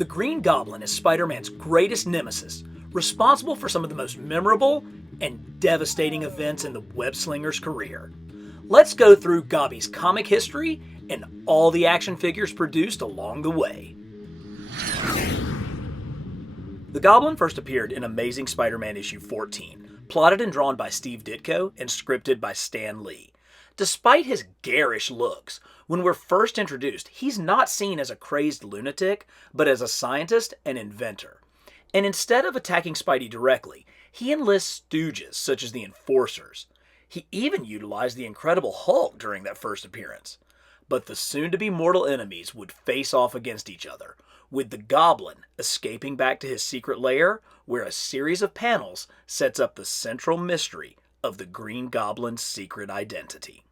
The Green Goblin is Spider-Man's greatest nemesis, responsible for some of the most memorable and devastating events in the web-slinger's career. Let's go through Gobby's comic history and all the action figures produced along the way. The Goblin first appeared in Amazing Spider-Man issue 14, plotted and drawn by Steve Ditko and scripted by Stan Lee. Despite his garish looks, when we're first introduced, he's not seen as a crazed lunatic, but as a scientist and inventor. And instead of attacking Spidey directly, he enlists stooges such as the Enforcers. He even utilized the Incredible Hulk during that first appearance. But the soon-to-be mortal enemies would face off against each other, with the Goblin escaping back to his secret lair, where a series of panels sets up the central mystery of the Green Goblin's secret identity.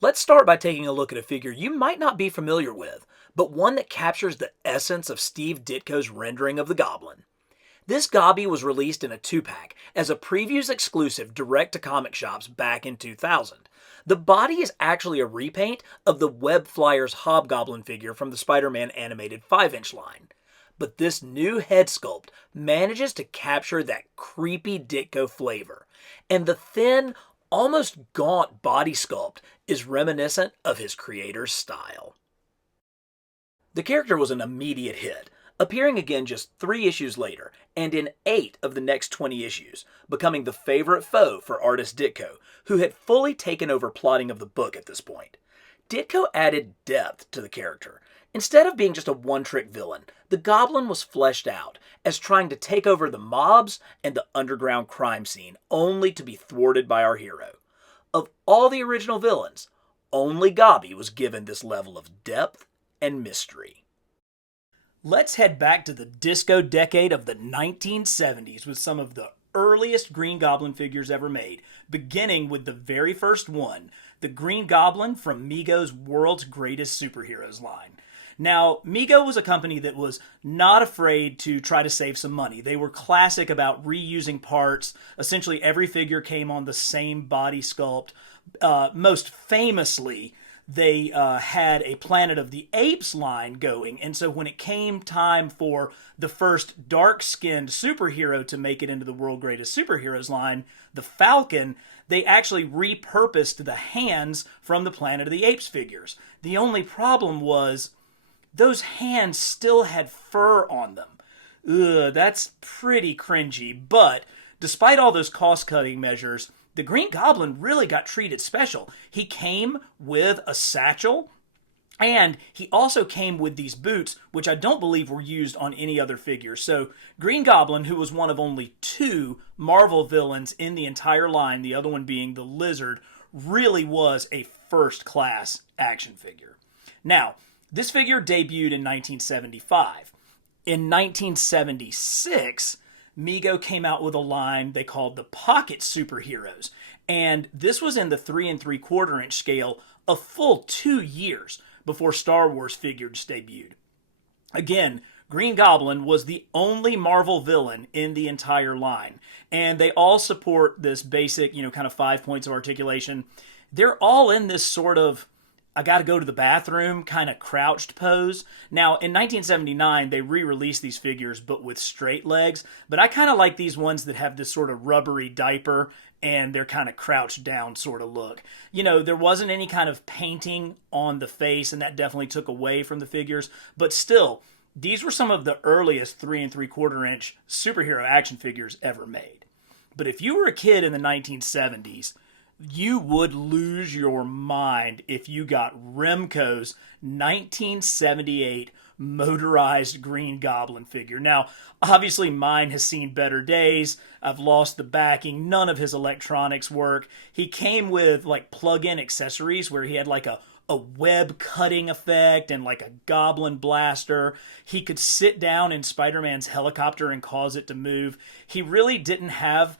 Let's start by taking a look at a figure you might not be familiar with, but one that captures the essence of Steve Ditko's rendering of the Goblin. This Gobby was released in a 2-pack as a previews exclusive direct to comic shops back in 2000. The body is actually a repaint of the Web Flyers Hobgoblin figure from the Spider-Man animated 5-inch line. But this new head sculpt manages to capture that creepy Ditko flavor, and the thin, almost gaunt body sculpt is reminiscent of his creator's style. The character was an immediate hit, appearing again just 3 issues later, and in 8 of the next 20 issues, becoming the favorite foe for artist Ditko, who had fully taken over plotting of the book at this point. Ditko added depth to the character. Instead of being just a one-trick villain, the Goblin was fleshed out as trying to take over the mobs and the underground crime scene, only to be thwarted by our hero. Of all the original villains, only Gobby was given this level of depth and mystery. Let's head back to the disco decade of the 1970s with some of the earliest Green Goblin figures ever made, beginning with the very first one, the Green Goblin from Mego's World's Greatest Superheroes line. Now, Mego was a company that was not afraid to try to save some money. They were classic about reusing parts. Essentially, every figure came on the same body sculpt. Most famously, they had a Planet of the Apes line going, and so when it came time for the first dark-skinned superhero to make it into the World's Greatest Superheroes line, the Falcon, they actually repurposed the hands from the Planet of the Apes figures. The only problem was those hands still had fur on them. Ugh, that's pretty cringy, but despite all those cost-cutting measures, the Green Goblin really got treated special. He came with a satchel, and he also came with these boots, which I don't believe were used on any other figure. So Green Goblin, who was one of only 2 Marvel villains in the entire line, the other one being the Lizard, really was a first-class action figure. Now, this figure debuted in 1975. In 1976, Mego came out with a line they called the Pocket Superheroes, and this was in the 3 3/4 inch scale a full 2 years before Star Wars figures debuted. Again, Green Goblin was the only Marvel villain in the entire line, and they all support this basic, kind of 5 points of articulation. They're all in this sort of I gotta go to the bathroom kind of crouched pose. Now, in 1979, they re-released these figures, but with straight legs. But I kind of like these ones that have this sort of rubbery diaper and they're kind of crouched down sort of look. There wasn't any kind of painting on the face, and that definitely took away from the figures. But still, these were some of the earliest 3 3/4 inch superhero action figures ever made. But if you were a kid in the 1970s, you would lose your mind if you got Remco's 1978 motorized Green Goblin figure. Now, obviously mine has seen better days. I've lost the backing. None of his electronics work. He came with plug-in accessories where he had a web cutting effect and a goblin blaster. He could sit down in Spider-Man's helicopter and cause it to move. He really didn't have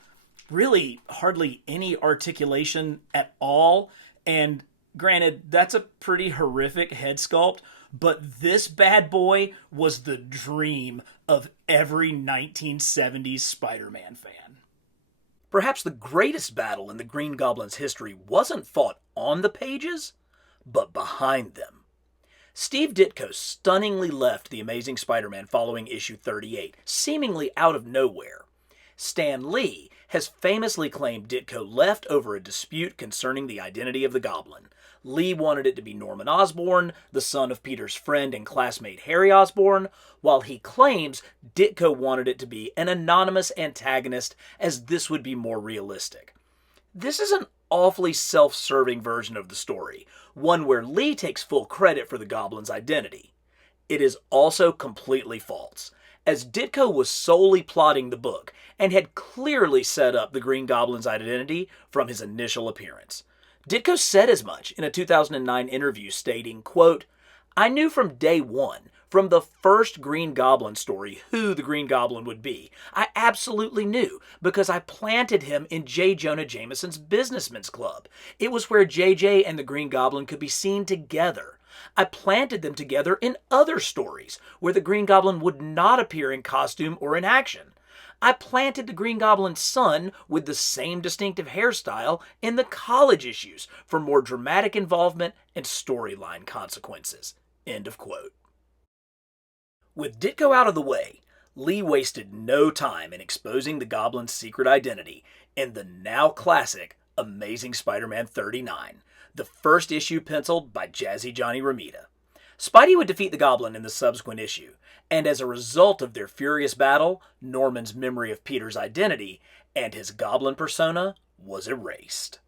hardly any articulation at all. And granted, that's a pretty horrific head sculpt, but this bad boy was the dream of every 1970s Spider-Man fan. Perhaps the greatest battle in the Green Goblin's history wasn't fought on the pages, but behind them. Steve Ditko stunningly left The Amazing Spider-Man following issue 38, seemingly out of nowhere. Stan Lee has famously claimed Ditko left over a dispute concerning the identity of the Goblin. Lee wanted it to be Norman Osborn, the son of Peter's friend and classmate Harry Osborn, while he claims Ditko wanted it to be an anonymous antagonist, as this would be more realistic. This is an awfully self-serving version of the story, one where Lee takes full credit for the Goblin's identity. It is also completely false, as Ditko was solely plotting the book and had clearly set up the Green Goblin's identity from his initial appearance. Ditko said as much in a 2009 interview, stating, quote, "I knew from day one, from the first Green Goblin story, who the Green Goblin would be. I absolutely knew, because I planted him in J. Jonah Jameson's Businessman's Club. It was where JJ and the Green Goblin could be seen together. I planted them together in other stories, where the Green Goblin would not appear in costume or in action. I planted the Green Goblin's son with the same distinctive hairstyle in the college issues for more dramatic involvement and storyline consequences." End of quote. With Ditko out of the way, Lee wasted no time in exposing the Goblin's secret identity in the now classic Amazing Spider-Man 39, the first issue penciled by Jazzy Johnny Romita. Spidey would defeat the Goblin in the subsequent issue, and as a result of their furious battle, Norman's memory of Peter's identity and his Goblin persona was erased.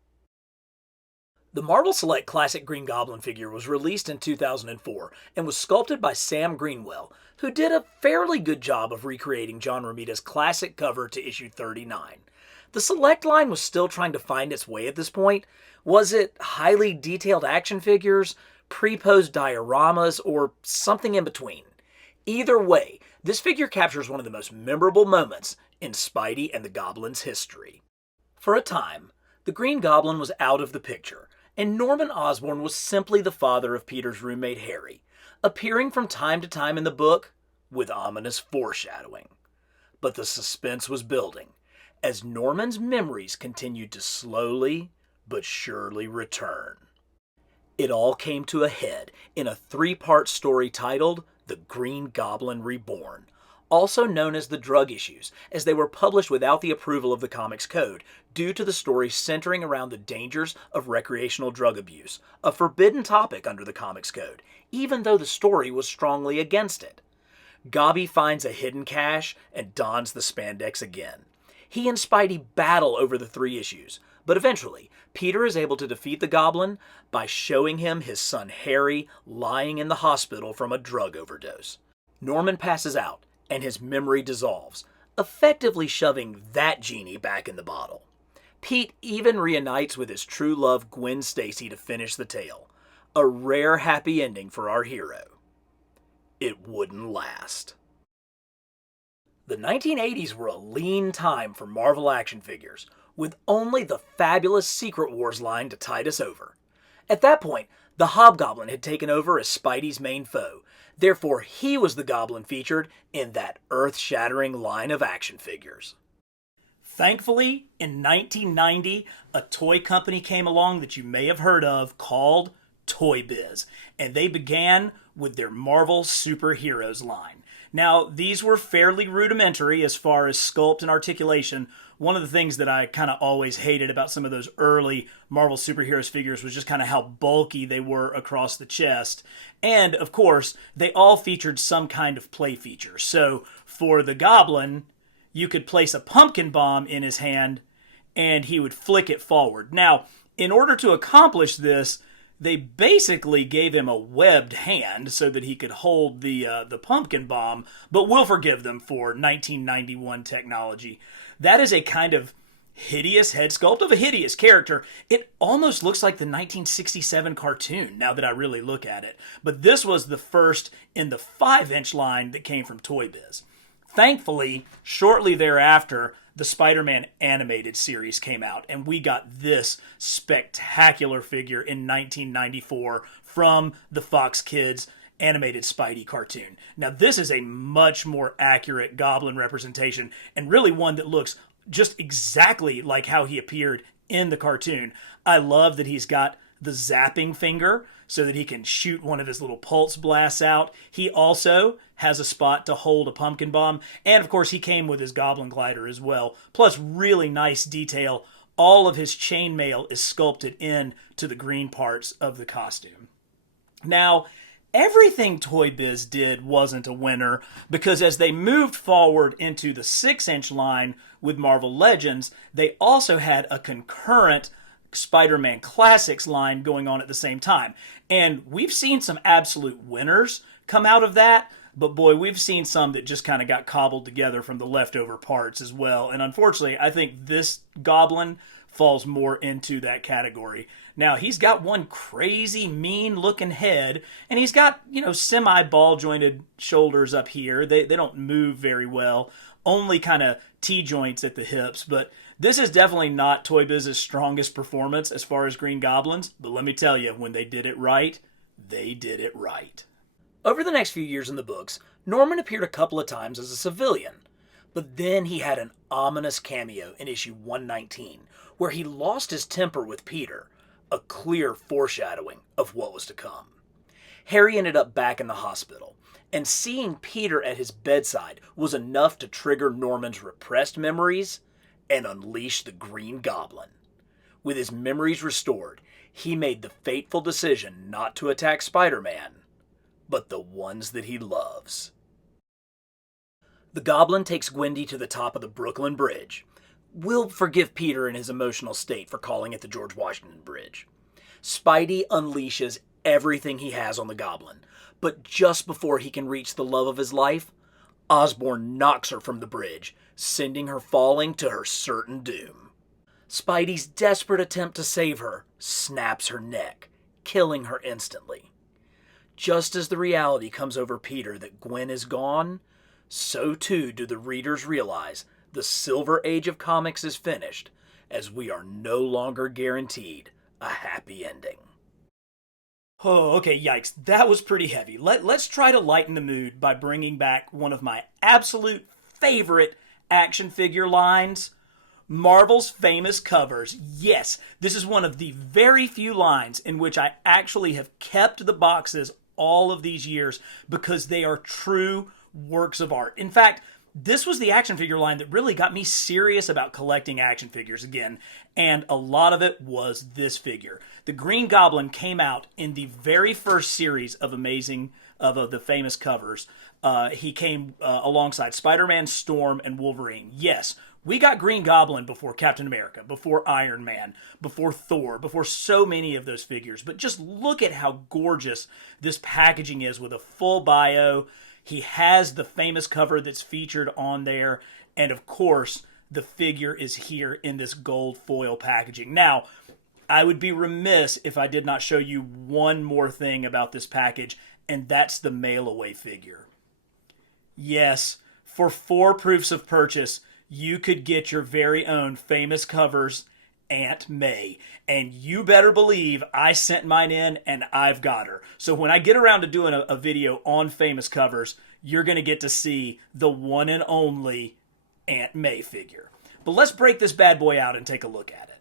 The Marvel Select Classic Green Goblin figure was released in 2004 and was sculpted by Sam Greenwell, who did a fairly good job of recreating John Romita's classic cover to issue 39. The Select line was still trying to find its way at this point. Was it highly detailed action figures, pre-posed dioramas, or something in between? Either way, this figure captures one of the most memorable moments in Spidey and the Goblin's history. For a time, the Green Goblin was out of the picture, and Norman Osborn was simply the father of Peter's roommate Harry, appearing from time to time in the book with ominous foreshadowing. But the suspense was building, as Norman's memories continued to slowly but surely return. It all came to a head in a 3-part story titled The Green Goblin Reborn, also known as the drug issues, as they were published without the approval of the Comics Code due to the story centering around the dangers of recreational drug abuse, a forbidden topic under the Comics Code, even though the story was strongly against it. Gobby finds a hidden cache and dons the spandex again. He and Spidey battle over the 3 issues, but eventually, Peter is able to defeat the Goblin by showing him his son Harry lying in the hospital from a drug overdose. Norman passes out, and his memory dissolves, effectively shoving that genie back in the bottle. Pete even reunites with his true love Gwen Stacy to finish the tale. A rare happy ending for our hero. It wouldn't last. The 1980s were a lean time for Marvel action figures, with only the fabulous Secret Wars line to tide us over. At that point, the Hobgoblin had taken over as Spidey's main foe. Therefore, he was the Goblin featured in that earth-shattering line of action figures. Thankfully, in 1990, a toy company came along that you may have heard of called Toy Biz, and they began with their Marvel Superheroes line. Now, these were fairly rudimentary as far as sculpt and articulation. One of the things that I kind of always hated about some of those early Marvel Superheroes figures was just kind of how bulky they were across the chest. And, of course, they all featured some kind of play feature. So, for the Goblin, you could place a pumpkin bomb in his hand, and he would flick it forward. Now, in order to accomplish this, they basically gave him a webbed hand so that he could hold the pumpkin bomb, but we'll forgive them for 1991 technology. That is a kind of hideous head sculpt of a hideous character. It almost looks like the 1967 cartoon, now that I really look at it. But this was the first in the 5-inch line that came from Toy Biz. Thankfully, shortly thereafter, the Spider-Man animated series came out, and we got this spectacular figure in 1994 from the Fox Kids animated Spidey cartoon. Now, this is a much more accurate Goblin representation, and really one that looks just exactly like how he appeared in the cartoon. I love that he's got the zapping finger so that he can shoot one of his little pulse blasts out. He also has a spot to hold a pumpkin bomb. And of course, he came with his goblin glider as well. Plus, really nice detail. All of his chainmail is sculpted in to the green parts of the costume. Now, everything Toy Biz did wasn't a winner, because as they moved forward into the 6-inch line with Marvel Legends, they also had a concurrent Spider-Man Classics line going on at the same time. And we've seen some absolute winners come out of that, but boy, we've seen some that just kind of got cobbled together from the leftover parts as well. And unfortunately, I think this Goblin falls more into that category. Now, he's got one crazy mean looking head, and he's got, semi ball jointed shoulders up here. They don't move very well, only kind of T-joints at the hips, but this is definitely not Toy Biz's strongest performance as far as Green Goblins, but let me tell you, when they did it right, they did it right. Over the next few years in the books, Norman appeared a couple of times as a civilian, but then he had an ominous cameo in issue 119, where he lost his temper with Peter, a clear foreshadowing of what was to come. Harry ended up back in the hospital, and seeing Peter at his bedside was enough to trigger Norman's repressed memories and unleash the Green Goblin. With his memories restored, he made the fateful decision not to attack Spider-Man, but the ones that he loves. The Goblin takes Gwendy to the top of the Brooklyn Bridge. We'll forgive Peter in his emotional state for calling it the George Washington Bridge. Spidey unleashes everything he has on the Goblin, but just before he can reach the love of his life, Osborn knocks her from the bridge, sending her falling to her certain doom. Spidey's desperate attempt to save her snaps her neck, killing her instantly. Just as the reality comes over Peter that Gwen is gone, so too do the readers realize the Silver Age of comics is finished, as we are no longer guaranteed a happy ending. Oh, okay, yikes. That was pretty heavy. Let's try to lighten the mood by bringing back one of my absolute favorite action figure lines, Marvel's famous covers. Yes, this is one of the very few lines in which I actually have kept the boxes all of these years because they are true works of art. In fact, this was the action figure line that really got me serious about collecting action figures again, and a lot of it was this figure. The Green Goblin came out in the very first series of the famous covers. He came alongside Spider-Man, Storm, and Wolverine. Yes, we got Green Goblin before Captain America, before Iron Man, before Thor, before so many of those figures. But just look at how gorgeous this packaging is with a full bio. He has the famous cover that's featured on there. And of course, the figure is here in this gold foil packaging. Now, I would be remiss if I did not show you one more thing about this package, and that's the mail-away figure. Yes, for 4 proofs of purchase, you could get your very own famous covers Aunt May. And you better believe I sent mine in and I've got her. So when I get around to doing a video on famous covers, you're going to get to see the one and only Aunt May figure. But let's break this bad boy out and take a look at it.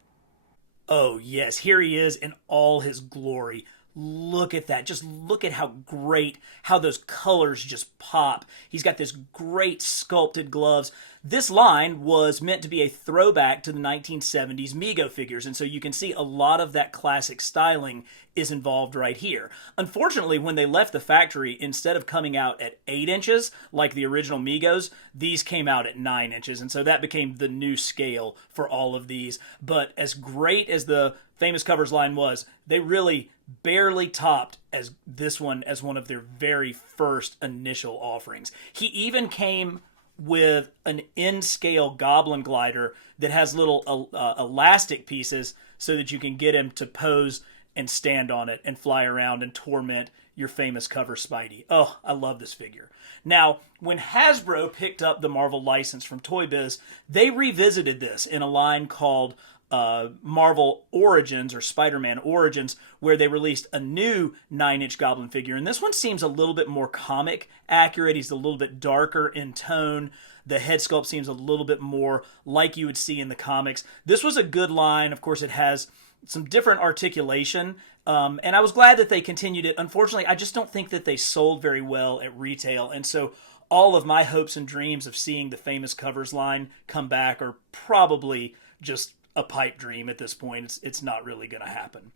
Oh yes, here he is in all his glory. Look at that. Just look at how great, how those colors just pop. He's got this great sculpted gloves. This line was meant to be a throwback to the 1970s Mego figures, and so you can see a lot of that classic styling is involved right here. Unfortunately, when they left the factory, instead of coming out at 8 inches like the original Megos, these came out at 9 inches, and so that became the new scale for all of these. But as great as the famous covers line was, they really barely topped as this one as one of their very first initial offerings. He even came with an in-scale Goblin glider that has little elastic pieces so that you can get him to pose and stand on it and fly around and torment your famous cover Spidey. Oh, I love this figure. Now, when Hasbro picked up the Marvel license from Toy Biz, they revisited this in a line called Marvel Origins or Spider-Man Origins, where they released a new 9-inch Goblin figure. And this one seems a little bit more comic accurate. He's a little bit darker in tone. The head sculpt seems a little bit more like you would see in the comics. This was a good line. Of course, it has some different articulation. And I was glad that they continued it. Unfortunately, I just don't think that they sold very well at retail. And so all of my hopes and dreams of seeing the Famous Covers line come back are probably just a pipe dream at this point. It's not really going to happen.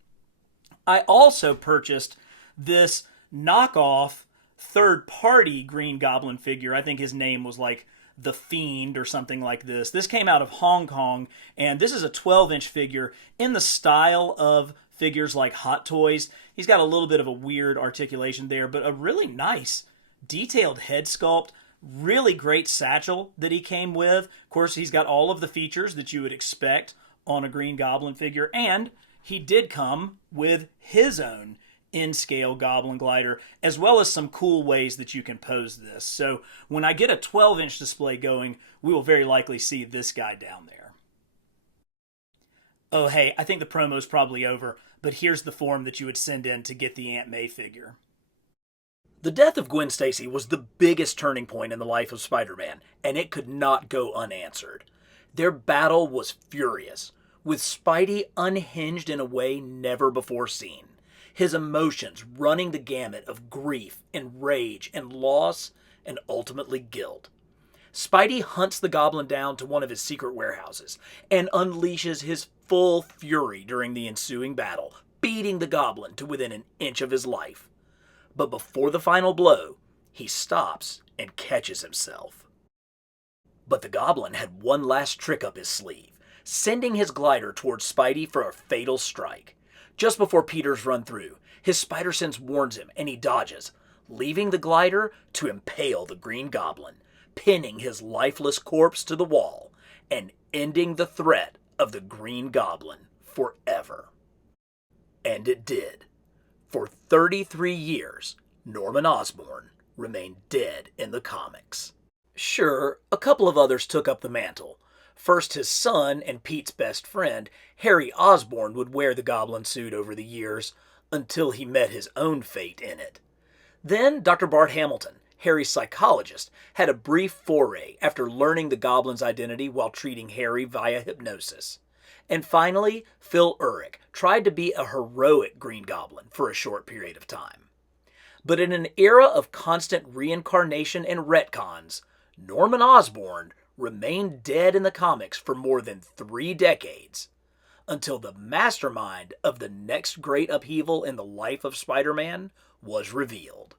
I also purchased this knockoff third-party Green Goblin figure. I think his name was like The Fiend or something like this. This came out of Hong Kong, and this is a 12-inch figure in the style of figures like Hot Toys. He's got a little bit of a weird articulation there, but a really nice detailed head sculpt, really great satchel that he came with. Of course, he's got all of the features that you would expect on a Green Goblin figure, and he did come with his own in-scale Goblin glider, as well as some cool ways that you can pose this. So when I get a 12-inch display going, we will very likely see this guy down there. Oh, hey, I think the promo's probably over, but here's the form that you would send in to get the Aunt May figure. The death of Gwen Stacy was the biggest turning point in the life of Spider-Man, and it could not go unanswered. Their battle was furious, with Spidey unhinged in a way never before seen. His emotions running the gamut of grief and rage and loss and ultimately guilt. Spidey hunts the Goblin down to one of his secret warehouses and unleashes his full fury during the ensuing battle, beating the Goblin to within an inch of his life. But before the final blow, he stops and catches himself. But the Goblin had one last trick up his sleeve, sending his glider towards Spidey for a fatal strike. Just before Peter's run through, his spider sense warns him and he dodges, leaving the glider to impale the Green Goblin, pinning his lifeless corpse to the wall and ending the threat of the Green Goblin forever. And it did. For 33 years, Norman Osborn remained dead in the comics. Sure, a couple of others took up the mantle. First, his son and Pete's best friend, Harry Osborn, would wear the Goblin suit over the years until he met his own fate in it. Then, Dr. Bart Hamilton, Harry's psychologist, had a brief foray after learning the Goblin's identity while treating Harry via hypnosis. And finally, Phil Urich tried to be a heroic Green Goblin for a short period of time. But in an era of constant reincarnation and retcons, Norman Osborn remained dead in the comics for more than 3 decades, until the mastermind of the next great upheaval in the life of Spider-Man was revealed.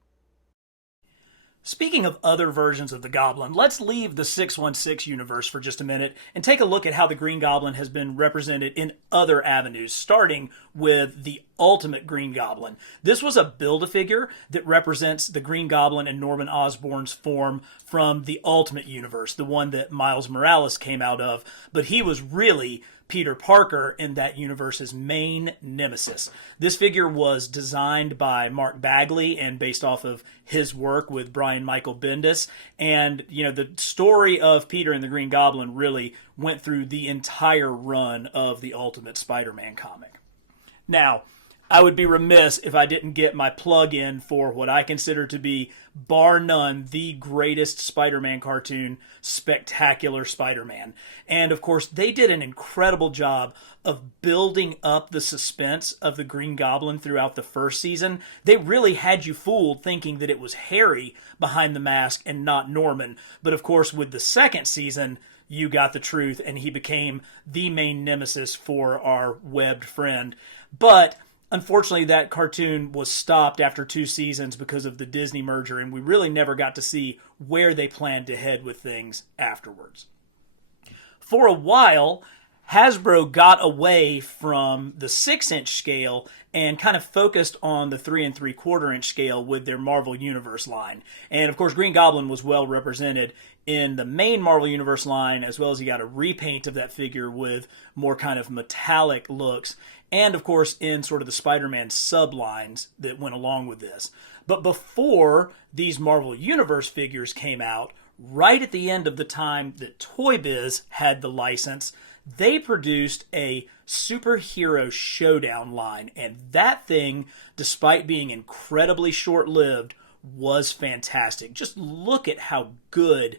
Speaking of other versions of the Goblin, let's leave the 616 universe for just a minute and take a look at how the Green Goblin has been represented in other avenues, starting with the Ultimate Green Goblin. This was a Build-A-Figure that represents the Green Goblin and Norman Osborn's form from the Ultimate Universe, the one that Miles Morales came out of, but he was really Peter Parker in that universe's main nemesis. This figure was designed by Mark Bagley and based off of his work with Brian Michael Bendis. And, the story of Peter and the Green Goblin really went through the entire run of the Ultimate Spider-Man comic. Now, I would be remiss if I didn't get my plug in for what I consider to be, bar none, the greatest Spider-Man cartoon, Spectacular Spider-Man. And of course, they did an incredible job of building up the suspense of the Green Goblin throughout the first season. They really had you fooled thinking that it was Harry behind the mask and not Norman. But of course, with the second season, you got the truth and he became the main nemesis for our webbed friend. But unfortunately, that cartoon was stopped after 2 seasons because of the Disney merger, and we really never got to see where they planned to head with things afterwards. For a while, Hasbro got away from the 6-inch scale and kind of focused on the 3 3/4-inch scale with their Marvel Universe line. And of course, Green Goblin was well represented in the main Marvel Universe line, as well as he got a repaint of that figure with more kind of metallic looks, and of course in sort of the Spider-Man sublines that went along with this. But before these Marvel Universe figures came out, right at the end of the time that Toy Biz had the license, they produced a superhero showdown line, and that thing, despite being incredibly short-lived, was fantastic. Just look at how good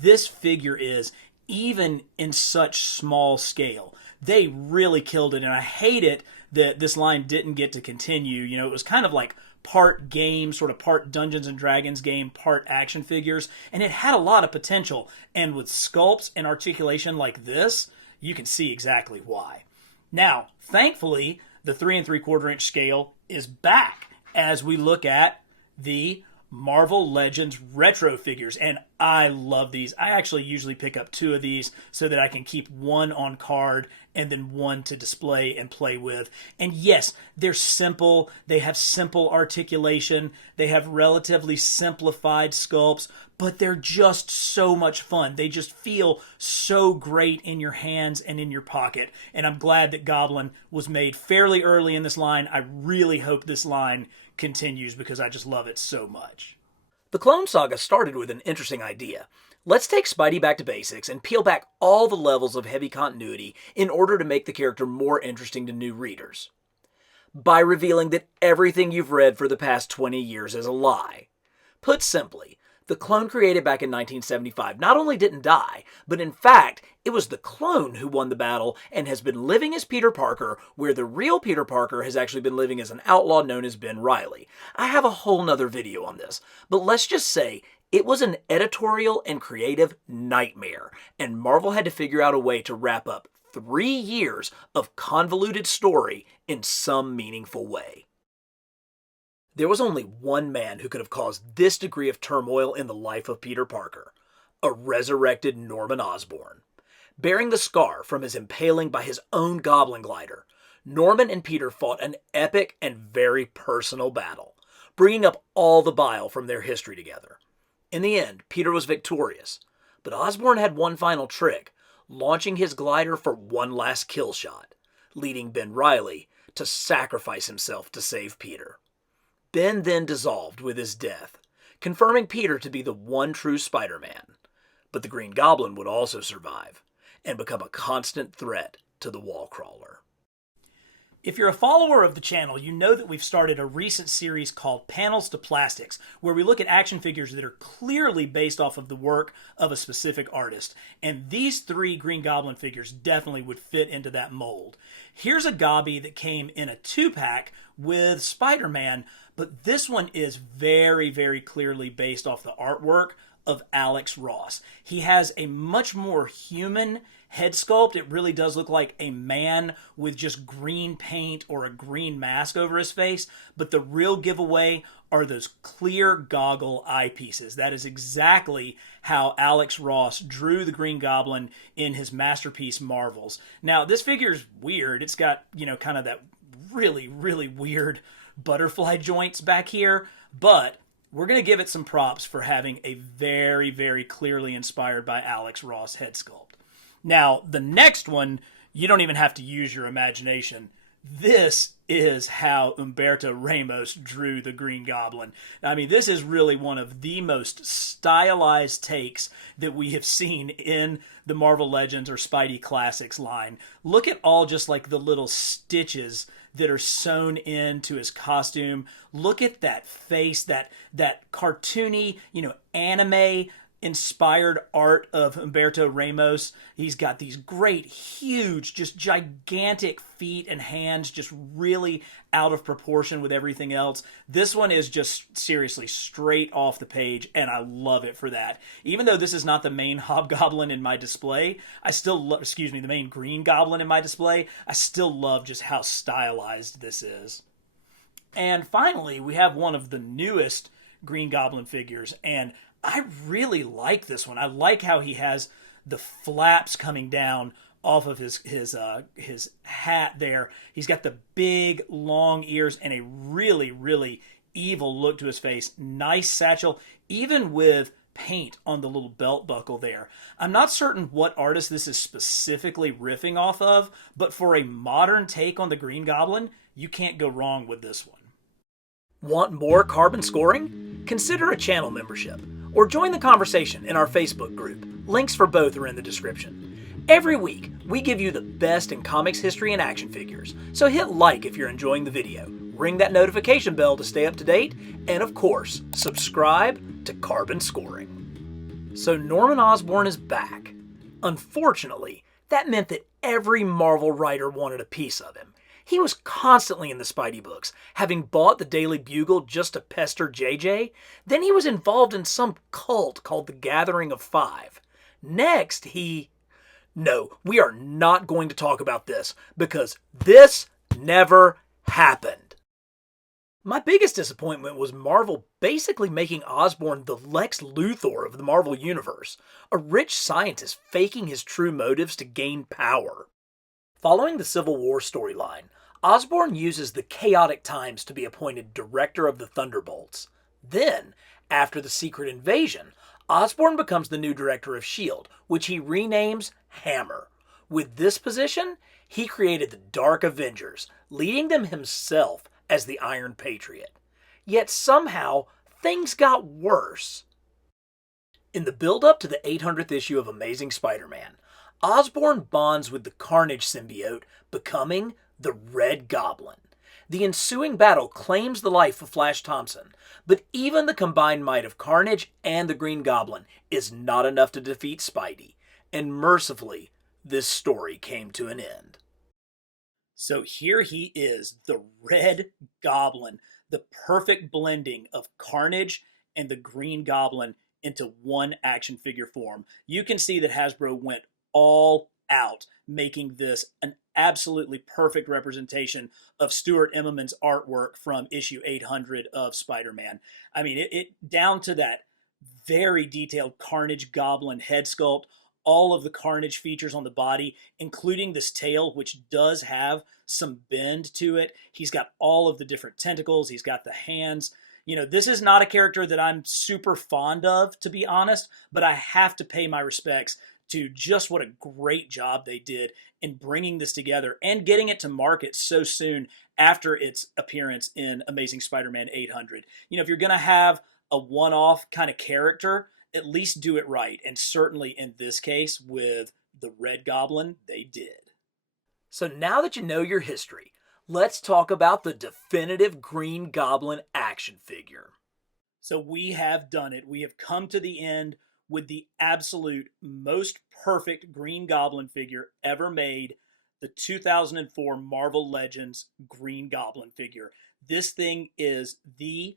this figure is, even in such small scale. They really killed it, and I hate it that this line didn't get to continue. You know, it was kind of like part game, sort of part Dungeons and Dragons game, part action figures, and it had a lot of potential. And with sculpts and articulation like this, you can see exactly why. Now, thankfully, the 3 3/4 inch scale is back as we look at the Marvel Legends retro figures, and I love these. I actually usually pick up 2 of these so that I can keep one on card and then one to display and play with. And yes, they're simple. They have simple articulation. They have relatively simplified sculpts, but they're just so much fun. They just feel so great in your hands and in your pocket. And I'm glad that Goblin was made fairly early in this line. I really hope this line continues because I just love it so much. The Clone Saga started with an interesting idea. Let's take Spidey back to basics and peel back all the levels of heavy continuity in order to make the character more interesting to new readers. By revealing that everything you've read for the past 20 years is a lie. Put simply, the clone created back in 1975 not only didn't die, but in fact, it was the clone who won the battle and has been living as Peter Parker, where the real Peter Parker has actually been living as an outlaw known as Ben Reilly. I have a whole nother video on this, but let's just say it was an editorial and creative nightmare, and Marvel had to figure out a way to wrap up 3 years of convoluted story in some meaningful way. There was only one man who could have caused this degree of turmoil in the life of Peter Parker, a resurrected Norman Osborn. Bearing the scar from his impaling by his own goblin glider, Norman and Peter fought an epic and very personal battle, bringing up all the bile from their history together. In the end, Peter was victorious, but Osborn had one final trick, launching his glider for one last kill shot, leading Ben Reilly to sacrifice himself to save Peter. Ben then dissolved with his death, confirming Peter to be the one true Spider-Man. But the Green Goblin would also survive and become a constant threat to the Wallcrawler. If you're a follower of the channel, you know that we've started a recent series called Panels to Plastics, where we look at action figures that are clearly based off of the work of a specific artist. And these 3 Green Goblin figures definitely would fit into that mold. Here's a Gobby that came in a 2-pack with Spider-Man, but this one is very, very clearly based off the artwork of Alex Ross. He has a much more human head sculpt. It really does look like a man with just green paint or a green mask over his face, but the real giveaway are those clear goggle eyepieces. That is exactly how Alex Ross drew the Green Goblin in his masterpiece Marvels. Now, this figure is weird. It's got, kind of that really, really weird butterfly joints back here, but we're going to give it some props for having a very, very clearly inspired by Alex Ross head sculpt. Now, the next one, you don't even have to use your imagination. This is how Humberto Ramos drew the Green Goblin. I mean, this is really one of the most stylized takes that we have seen in the Marvel Legends or Spidey Classics line. Look at all just like the little stitches that are sewn into his costume. Look at that face, that cartoony, anime inspired art of Humberto Ramos. He's got these great, huge, just gigantic feet and hands, just really out of proportion with everything else. This one is just seriously straight off the page, and I love it for that. Even though this is not the main Hobgoblin in my display, I still love, the main Green Goblin in my display, I still love just how stylized this is. And finally, we have one of the newest Green Goblin figures, and I really like this one. I like how he has the flaps coming down off of his hat there. He's got the big, long ears and a really, really evil look to his face. Nice satchel, even with paint on the little belt buckle there. I'm not certain what artist this is specifically riffing off of, but for a modern take on the Green Goblin, you can't go wrong with this one. Want more carbon scoring? Consider a channel membership, or join the conversation in our Facebook group. Links for both are in the description. Every week, we give you the best in comics history and action figures, so hit like if you're enjoying the video, ring that notification bell to stay up to date, and of course, subscribe to Carbon Scoring. So Norman Osborn is back. Unfortunately, That meant that every Marvel writer wanted a piece of him. He was constantly in the Spidey books, having bought the Daily Bugle just to pester JJ. Then he was involved in some cult called the Gathering of Five. Next, No, we are not going to talk about this, because this never happened. My biggest disappointment was Marvel basically making Osborn the Lex Luthor of the Marvel Universe, a rich scientist faking his true motives to gain power. Following the Civil War storyline, Osborn uses the chaotic times to be appointed Director of the Thunderbolts. Then, after the Secret Invasion, Osborn becomes the new Director of S.H.I.E.L.D., which he renames Hammer. With this position, he created the Dark Avengers, leading them himself as the Iron Patriot. Yet somehow, things got worse. In the build-up to the 800th issue of Amazing Spider-Man, Osborn bonds with the Carnage symbiote, becoming the Red Goblin. The ensuing battle claims the life of Flash Thompson, but even the combined might of Carnage and the Green Goblin is not enough to defeat Spidey, and mercifully, this story came to an end. So here he is, the Red Goblin, the perfect blending of Carnage and the Green Goblin into one action figure form. You can see that Hasbro went all out, making this an absolutely perfect representation of Stuart Immonem's artwork from issue 800 of Spider-Man. I mean, it down to that very detailed Carnage Goblin head sculpt, all of the Carnage features on the body, including this tail, which does have some bend to it. He's got all of the different tentacles. He's got the hands. You know, this is not a character that I'm super fond of, to be honest, but I have to pay my respects to just what a great job they did in bringing this together and getting it to market so soon after its appearance in Amazing Spider-Man 800. You know, if you're going to have a one-off kind of character, at least do it right. And certainly in this case with the Red Goblin, they did. So now that you know your history, let's talk about the definitive Green Goblin action figure. So we have done it. We have come to the end with the absolute most perfect Green Goblin figure ever made, the 2004 Marvel Legends Green Goblin figure. This thing is the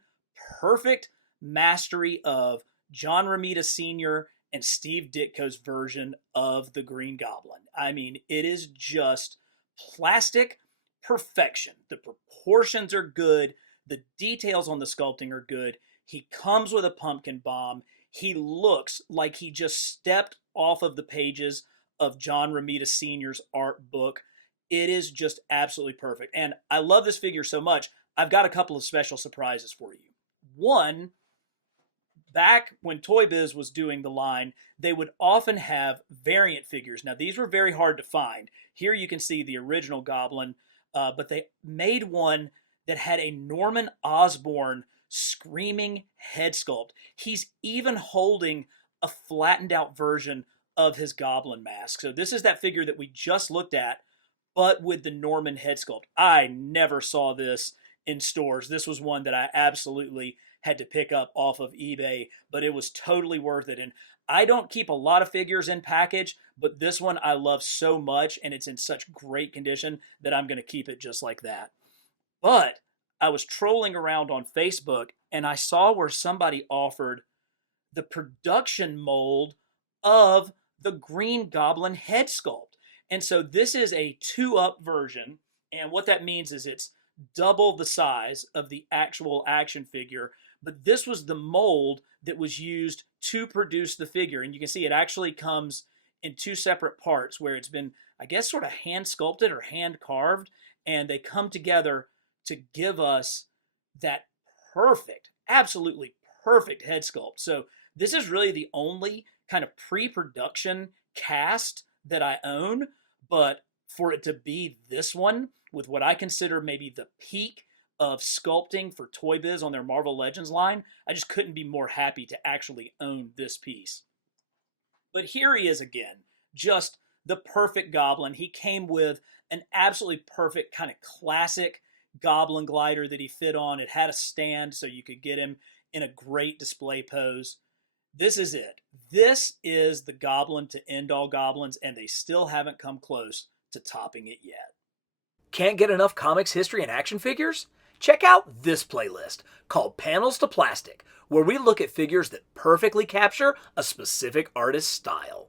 perfect mastery of John Romita Sr. and Steve Ditko's version of the Green Goblin. I mean, it is just plastic perfection. The proportions are good. The details on the sculpting are good. He comes with a pumpkin bomb. He looks like he just stepped off of the pages of John Romita Sr.'s art book. It is just absolutely perfect. And I love this figure so much, I've got a couple of special surprises for you. One, back when Toy Biz was doing the line, they would often have variant figures. Now, these were very hard to find. Here you can see the original Goblin, but they made one that had a Norman Osborn screaming head sculpt. He's even holding a flattened out version of his Goblin mask. So this is that figure that we just looked at, but with the Norman head sculpt. I never saw this in stores. This was one that I absolutely had to pick up off of eBay, but it was totally worth it. And I don't keep a lot of figures in package, but this one I love so much, and it's in such great condition that I'm going to keep it just like that. But I was trolling around on Facebook, and I saw where somebody offered the production mold of the Green Goblin head sculpt. And so this is a 2-up version, and what that means is it's double the size of the actual action figure, but this was the mold that was used to produce the figure. And you can see it actually comes in 2 separate parts where it's been, I guess, sort of hand sculpted or hand carved, and they come together to give us that perfect, absolutely perfect head sculpt. So this is really the only kind of pre-production cast that I own, but for it to be this one with what I consider maybe the peak of sculpting for Toy Biz on their Marvel Legends line, I just couldn't be more happy to actually own this piece. But here he is again, just the perfect Goblin. He came with an absolutely perfect kind of classic Goblin glider that he fit on. It had a stand so you could get him in a great display pose. This is it. This is the goblin to end all goblins, and they still haven't come close to topping it yet. Can't get enough comics, history, and action figures? Check out this playlist called Panels to Plastic, where we look at figures that perfectly capture a specific artist's style.